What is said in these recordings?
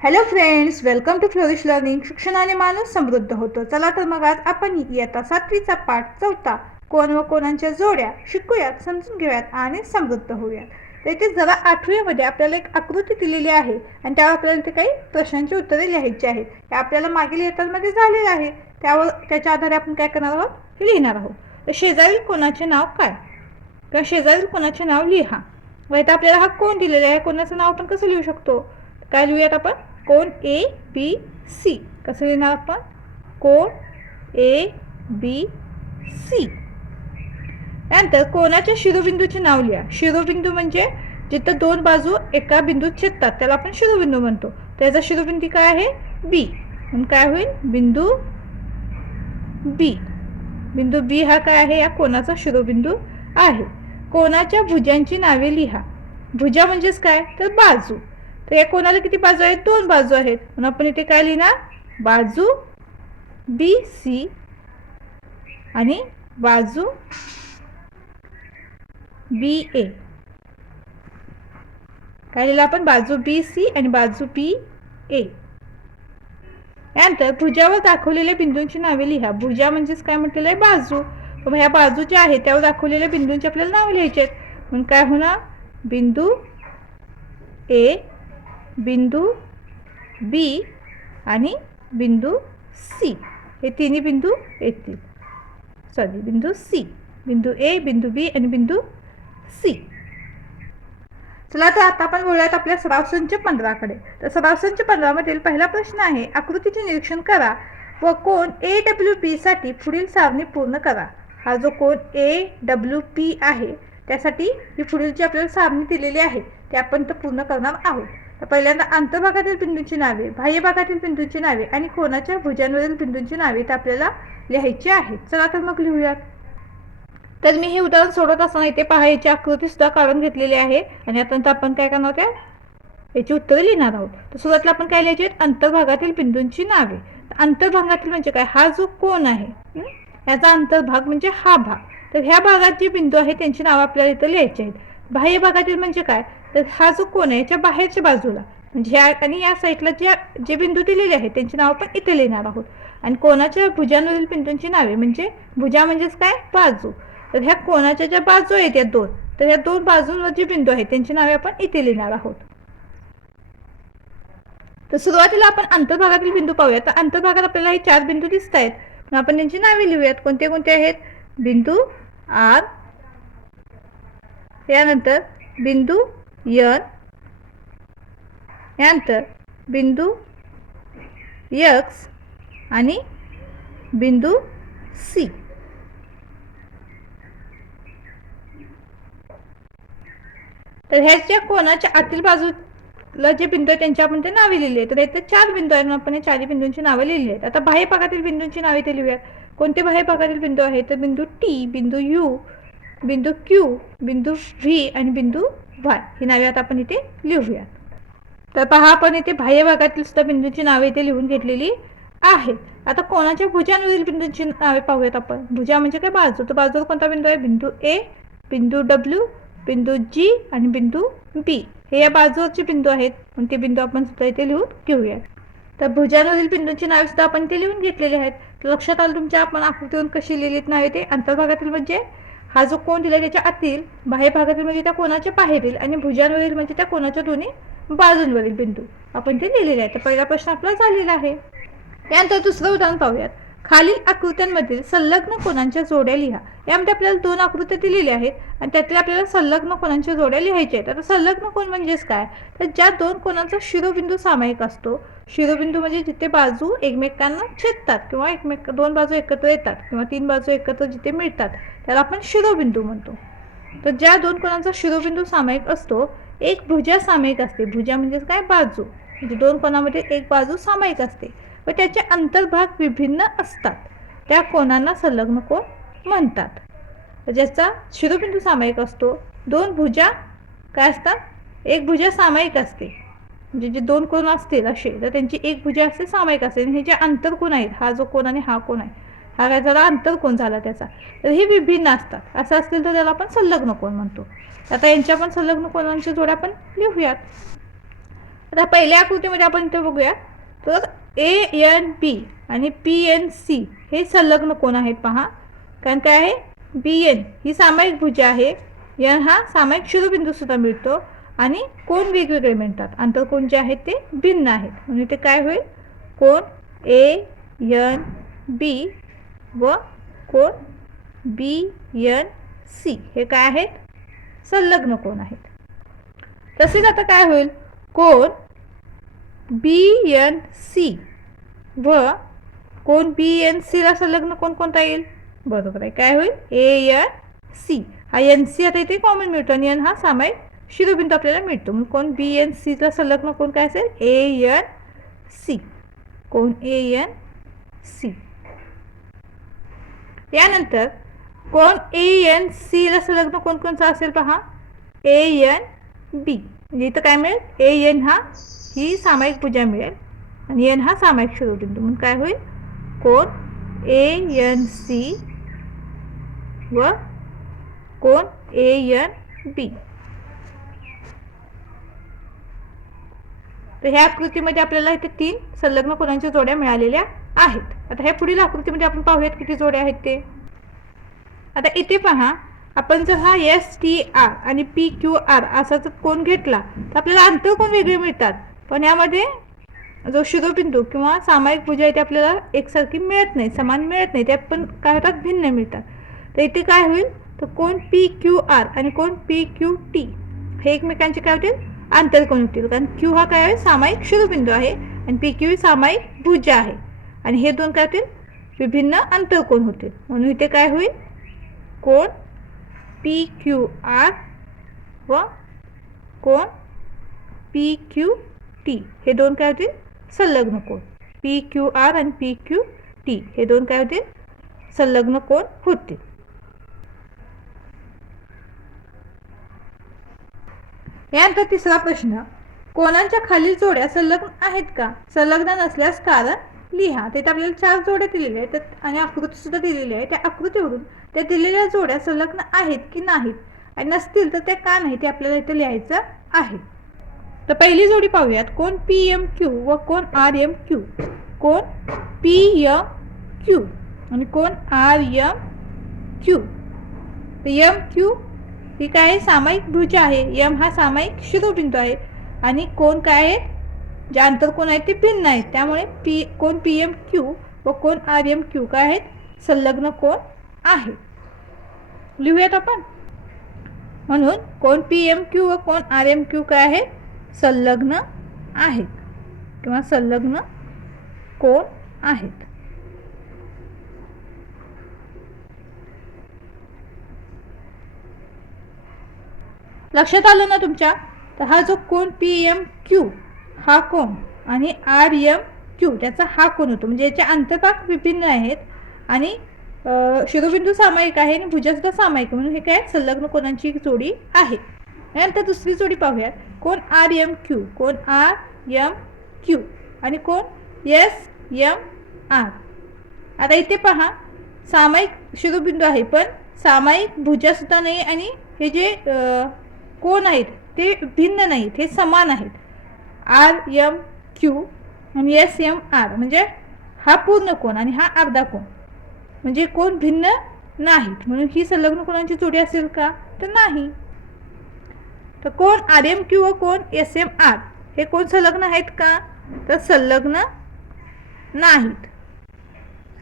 Hello friends welcome to flourish learning शिक्षणाने माणूस समृद्ध होतो. चला तर मग आज आपण इयत्ता सातवीचा पाठ चौथा. कोण व कोणांच्या जोड्या? शिकूयात समजून घेऊयात आणि समृद्ध होऊयात. तर जरा आठवीमध्ये आपल्याला एक आकृती दिलेली आहे आणि त्यावर आपल्याला ते काही प्रश्नांची उत्तरे लिहायची आहेत. हे आपल्याला मागील इयत्तांमध्ये झालेलं आहे. त्यावर त्याच्या आधारे आपण काय करणार आहोत? हे लिहिणार आहोत. तर शेजारील कोणाचे नाव काय? किंवा शेजारील कोणाचे नाव लिहा. व आता आपल्याला हा कोण दिलेला आहे? कोणाचं नाव आपण कसं लिहू शकतो? काय लिहूयात आपण? कोण? ए बी सी कसं लिहिणार आपण? कोण? ए बी सी त्यानंतर कोणाच्या शिरोबिंदूचे नाव लिहा. शिरोबिंदू म्हणजे जिथं दोन बाजू एका बिंदूत छेदतात. त्याला आपण शिरोबिंदू म्हणतो. त्याचा शिरोबिंदू काय आहे? बी म्हणून काय होईल? बिंदू बी बिंदू बी हा काय आहे? या कोणाचा शिरोबिंदू आहे. कोणाच्या भुजांची नावे लिहा. भुजा म्हणजेच काय? तर बाजू. तर या कोणाला किती बाजू आहेत? दोन बाजू आहेत. म्हणून आपण इथे काय लिहिणार? बाजू बी सी आणि बाजू बी ए काय लिहिलं आपण? बाजू बी सी आणि बाजू बी ए यानंतर भुजावर दाखवलेल्या बिंदूंची नावे लिहा. भुजा म्हणजेच काय म्हटलेलं आहे? बाजू. मग ह्या बाजू ज्या आहेत त्यावर दाखवलेल्या बिंदूंची आपल्याला नावे लिहायचे आहेत. म्हणून काय होणार? बिंदू ए बिंदू बी आणि बिंदू सी. हे तिन्ही बिंदू येतील. सॉरी बिंदू सी. बिंदू ए बिंदू बी आणि बिंदू सी. चला तर आता आपण बोलूयात आपल्या सराव संच पंधराकडे. तर सराव संच पंधरामधील पहिला प्रश्न आहे आकृतीचे निरीक्षण करा व कोण ए डब्ल्यू पी साठी पुढील सारणी पूर्ण करा. हा जो कोण ए डब्ल्यू पी आहे त्यासाठी ही पुढील जी आपल्याला सारणी दिलेली आहे ते आपण तर पूर्ण करणार आहोत. पहिल्यांदा अंतर्भागातील बिंदूंची नावे बाह्य भागातील बिंदूंची नावे आणि कोणाच्या भुजांवरील बिंदूंची नावे ते आपल्याला लिहायची आहेत. चला तर मग लिहूयात. तर मी हे उदाहरण सोडत असताना इथे पहा याची आकृती सुद्धा काढून घेतलेली आहे. आणि आता आपण काय करणार त्या याची उत्तरे लिहिणार आहोत. तर सुरुवातीला आपण काय लिहायचे? आहेत अंतर्भागातील बिंदूंची नावे. तर अंतर्भागातील म्हणजे काय? हा जो कोण आहे याचा अंतर्भाग म्हणजे हा भाग. तर ह्या भागात जे बिंदू आहेत त्यांची नावं आपल्याला इथं लिहायची आहेत. बाह्य भागातील म्हणजे काय? तर हा जो कोण आहे याच्या बाहेरच्या बाजूला म्हणजे ह्या आणि या साईडला ज्या जे बिंदू दिलेले आहेत त्यांची नावं आपण इथे लिहिणार आहोत. आणि कोणाच्या भुजांवरील बिंदूंची नावे म्हणजे भुजा म्हणजेच काय? बाजू. तर ह्या कोणाच्या ज्या बाजू आहेत या दोन तर ह्या दोन बाजूंवर जे बिंदू आहेत त्यांची नावे आपण इथे लिहिणार आहोत. तर सुरुवातीला आपण अंतर्भागातील बिंदू पाहूया तर अंतर्भागात आपल्याला हे चार बिंदू दिसत आहेत. मग आपण त्यांची नावे लिहूयात. कोणते कोणते आहेत? बिंदू आर यानंतर बिंदू यन यानंतर बिंदू यक्स आणि बिंदू सी. तर ह्याच्या कोणाच्या आतील बाजूला जे बिंदू आहेत त्यांची आपण ते नावे लिहिली आहेत. तर इथे चार बिंदू आहेत म्हणून आपण या चारही बिंदूंची नावे लिहिली आहेत. आता बाह्य भागातील बिंदूंची नावे ते लिहूयात. कोणते बाह्य भागातील बिंदू आहेत? तर बिंदू टी बिंदू यू बिंदू क्यू बिंदू व्ही आणि बिंदू वाय ही नावे आता आपण इथे लिहूयात. तर पहा आपण इथे बाह्य भागातील सुद्धा बिंदूची नावे इथे लिहून घेतलेली आहेत. आता कोणाच्या भुजांवरील बिंदूंची नावे पाहूयात आपण. भुजा म्हणजे काय? बाजू. तर बाजूवर कोणता बिंदू आहे? बिंदू ए बिंदू डब्ल्यू बिंदू जी आणि बिंदू बी हे या बाजूवरचे बिंदू आहेत. पण ते बिंदू आपण सुद्धा इथे लिहून घेऊयात. तर भुजांवरील बिंदूंची नावे सुद्धा आपण ते लिहून घेतलेली आहेत. तर लक्षात आलं तुमच्या आपण आकृतीवरून कशी लिहिलीत नावे ते? अंतर्भागातील म्हणजे हा जो कोण दिला त्याच्या आतील बाह्य भागातील म्हणजे त्या कोणाच्या बाहेरील आणि भुजांवरील म्हणजे त्या कोणाच्या दोन्ही बाजूंवरील बिंदू. आपण ते लिहिलेले आहे तर पहिला प्रश्न आपला झालेला आहे. यानंतर दुसरं उदाहरण पाहूयात. खालील आकृत्यांमधील संलग्न कोणांच्या जोड्या लिहा. यामध्ये आपल्याला दोन आकृत्या दिलेल्या आहेत आणि त्यातल्या आपल्याला संलग्न कोणांच्या जोड्या लिहायच्या आहेत. आता संलग्न कोण म्हणजेच काय? तर ज्या दोन कोणांचा शिरोबिंदू सामायिक असतो शिरोबिंदू म्हणजे जिथे बाजू एकमेकांना छेदतात किंवा एकमेक दोन बाजू एकत्र येतात किंवा तीन बाजू एकत्र जिथे मिळतात त्याला आपण शिरोबिंदू म्हणतो. तर ज्या दोन कोणांचा शिरोबिंदू सामायिक असतो एक भुजा सामायिक असते. भुजा म्हणजेच काय? बाजू. म्हणजे दोन कोणामध्ये एक बाजू सामायिक असते. व त्याचे अंतर्भाग विभिन्न असतात. त्या कोणांना संलग्न कोण म्हणतात. ज्याचा शिरोबिंदू सामायिक असतो दोन भुजा काय असतात? एक भुजा सामायिक असते. म्हणजे जे दोन कोण असतील असे तर त्यांची एक भुजा असते सामायिक असते. आणि हे जे अंतर कोण आहेत? हा जो कोण आणि हा कोण आहे? हा काय झाला? अंतर कोण झाला त्याचा? तर हे विभिन्न असतात. असं असतील तर त्याला आपण संलग्न कोण म्हणतो. आता यांच्या पण संलग्न कोणांच्या जोड्या आपण लिहूयात. आता पहिल्या आकृतीमध्ये आपण इथे बघूया तर ए एन बी आणि पी एन सी हे संलग्न कोण आहेत पहा? कारण काय आहे? बी एन ही सामायिक भुजा आहे. एन हा सामायिक शिरोबिंदू सुद्धा मिळतो. आणि कोण वेगवेगळे मिळतात आंतरकोण जे आहेत ते भिन्न आहेत. म्हणजे ते काय होईल? कोण ए एन बी व कोण बी एन सी हे काय आहेत? संलग्न कोण आहेत. तसेच आता काय होईल? कोण बी एन सी. व कोण बी एन सीला संलग्न कोणकोणता येईल? बरोबर आहे. काय होईल? A N C. हा एन सी आता इथे कॉमन मिळतो आणि एन हा सामायिक शिरोबिंदू आपल्याला मिळतो. मग कोण बी एन सीला संलग्न कोण काय असेल? A N C. कोण? A N C. यानंतर कोण ए एन सीला संलग्न कोणकोणचा असेल पहा? A N B. म्हणजे इथं काय मिळेल? ए एन हा ही सामायिक पूजा मिळेल. आणि एन हा सामायिक शिरोबिंदू म्हणून काय होईल? कोण? ए एन सी व कोण? A N B. तर ह्या आकृतीमध्ये आपल्याला इथे तीन संलग्न कोणाच्या जोड्या मिळालेल्या आहेत. आता ह्या पुढील आकृतीमध्ये आपण पाहूयात किती जोड्या आहेत ते. आता इथे पहा आपण जर हा एस टी आर आणि पी क्यू आर असा जर कोण घेतला तर आपल्याला अंतर कोण वेगळे मिळतात? पण यामध्ये जो शिरोबिंदू किंवा सामायिक भुजा आहे ते आपल्याला एकसारखी मिळत नाही समान मिळत नाही. त्या पण काय होतात? भिन्न मिळतात. तर इथे काय होईल? तर कोण पी क्यू आर आणि कोण पी क्यू टी हे एकमेकांचे काय होतील? आंतरकोण होतील. कारण क्यू हा काय आहे? सामायिक शिरोबिंदू आहे आणि पी क्यू ही सामायिक भुजा आहे. आणि हे दोन काय होतील? विभिन्न अंतरकोण होतील. म्हणून इथे काय होईल? कोण पी क्यू आर व कोण पी क्यू टी हे दोन काय होतील? संलग्न कोण पी क्यू आर आणि पी क्यू टी हे दोन काय होतील? संलग्न कोण होतील. यानंतर तिसरा प्रश्न. कोणाच्या खालील जोड्या संलग्न आहेत का? संलग्न नसल्यास कारण लिहा. तिथे आपल्याला चार जोड्या दिलेल्या आहेत. आणि आकृती सुद्धा दिलेली आहे. त्या आकृतीवरून त्या दिलेल्या जोड्या संलग्न आहेत की नाहीत? आणि नसतील तर त्या का नाही ते आपल्याला इथे लिहायचं आहे. तर पहिली जोडी पाहूयात. कोण पी एम क्यू व कोण आर एम क्यू कोण पी एम क्यू आणि कोण आर एम क्यू तर एम क्यू ही काय आहे सामायिक भुज आहे. यम हा सामायिक शिरोबिंदू आहे. आणि कोण काय आहे? जे आंतरकोण आहेत ते भिन्न आहेत. त्यामुळे पी कोण पी एम क्यू व कोण आर एम क्यू काय आहेत? संलग्न कोण आहे? लिहूयात आपण. म्हणून कोण पी एम क्यू व कोण आर एम क्यू काय आहे संलग्न आहेत किंवा संलग्न कोण आहेत? लक्षात आलं ना तुमच्या? तर हा जो कोण पी एम क्यू हा कोण? आणि आर एम क्यू त्याचा हा कोण होतो? म्हणजे याचे अंतपाक विभिन्न आहेत आणि शिरोबिंदू सामायिक आहे आणि भुजासुद्धा सामायिक म्हणून हे काय संलग्न कोणाची जोडी आहे. नंतर दुसरी जोडी पाहूयात. कोण आर एम क्यू कोण आर एम क्यू आणि कोण एस एम आर आता इथे पहा सामायिक शिरोबिंदू आहे पण सामायिक भुजासुद्धा नाही आणि हे जे कोण आहेत ते भिन्न नाहीत हे समान आहेत. आर एम क्यू आणि एस एम आर म्हणजे हा पूर्ण कोण आणि हा अर्धा कोण. म्हणजे कोण भिन्न नाहीत म्हणून ही संलग्न कोणाची जोडी असेल का? तर नाही. तर कोण आर एम क्यू व कोण एस एम आर? हे कोण संलग्न आहेत का? तर संलग्न नाहीत.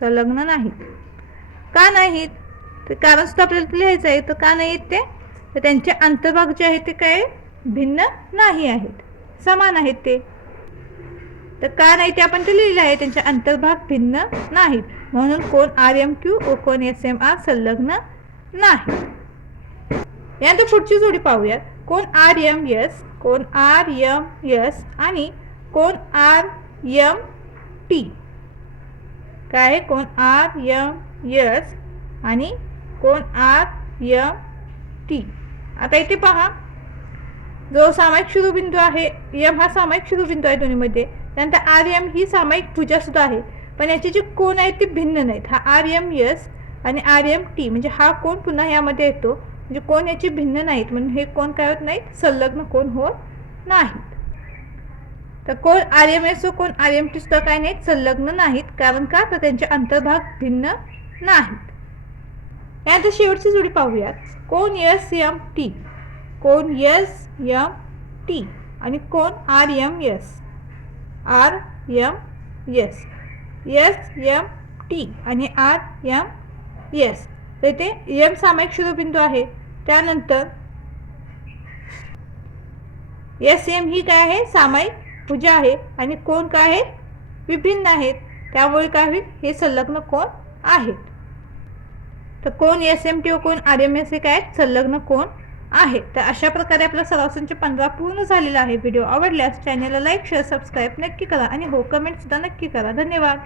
संलग्न नाहीत. का नाहीत? तर कारण सुद्धा आपल्याला लिहायचं आहे. तर का नाहीत ते? तर त्यांचे अंतर्भाग जे आहेत ते काय भिन्न नाही आहेत. समान आहेत ते. तर का नाही ते आपण ते लिहिलं आहे? त्यांचे अंतर्भाग भिन्न नाहीत. म्हणून कोण आर एम क्यू व कोण एस एम आर संलग्न नाही यानंतर पुढची जोडी पाहूयात. कोण आर यम यस कोण आर यम यस आणि कोण आर यम टी? काय आहे? कोण आर यम यस आणि कोण आर यम टी? आता इथे पहा. जो सामायिक शिरोबिंदू आहे यम हा सामायिक शिरोबिंदू आहे दोन्हीमध्ये. त्यानंतर आर यम ही सामायिक भुजासुद्धा आहे. पण याचे जे कोण आहेत ते भिन्न नाहीत. हा आर यम यस आणि आर एम टी म्हणजे हा कोण पुन्हा यामध्ये येतो. म्हणजे कोण याची भिन्न नाहीत. म्हणून हे कोण काय होत नाहीत? संलग्न कोण होत नाहीत. तर कोण आर एम एस व कोण आर एम टी सुद्धा काय नाहीत? संलग्न नाहीत. कारण का? तर त्यांचे अंतर्भाग भिन्न नाहीत. यानंतर शेवटची जोडी पाहूयात. कोण एस एम टी? कोण एस एम टी? आणि कोण R M S? R M S. S M T आणि आर एम एस. येथे यम एम सामायिक शिरोबिंदू आहे. त्यानंतर एस एम ही काय आहे? सामायिक भुजा आहे. आणि कोण काय आहे? विभिन्न आहेत. त्यामुळे काय होईल? हे संलग्न कोण आहेत? तर कोण एस एम टी व कोण आर एम एस हे काय? आहेत? संलग्न कोण आहे तर अशा प्रकारे आपला सरासनचे पंधरा पूर्ण झालेला आहे. व्हिडिओ आवडल्यास चॅनलला लाईक शेअर सबस्क्राईब नक्की करा. आणि हो कमेंटसुद्धा नक्की करा. धन्यवाद.